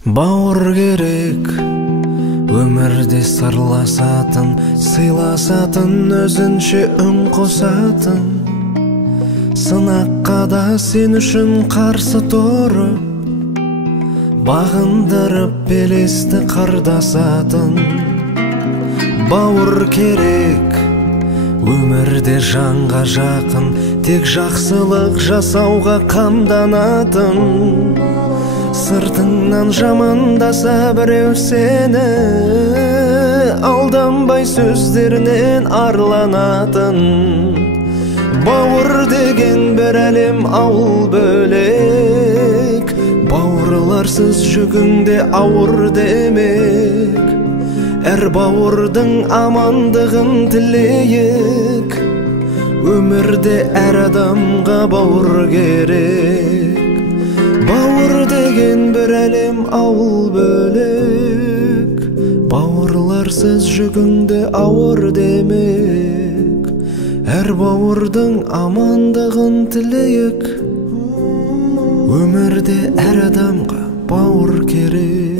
Бауыр керек, өмірде сырласатын, сыйласатын, өзінше үн қосатын. Сынаққа да сен үшін қарсы тұрып, бағындырып белесті қырдасатын. Бауыр керек, өмірде жанға жақын, тек жақсылық жасауға қамданатын. Сыртыңнан жамандаса біреу сені, алданбай сөздерінен арланатын. Бауыр деген бір әлем, ауыл бөлек, бауырларсыз жүгіңде ауыр демек. Әр бауырдың амандығын тілейік, өмірде әр адамға бауыр керек. Бауыр деген бір әлем, ауыл бөлек, бауырларсыз жүгіңде ауыр демек. Әр бауырдың амандығын тілейік, өмірде әр адамға бауыр керек.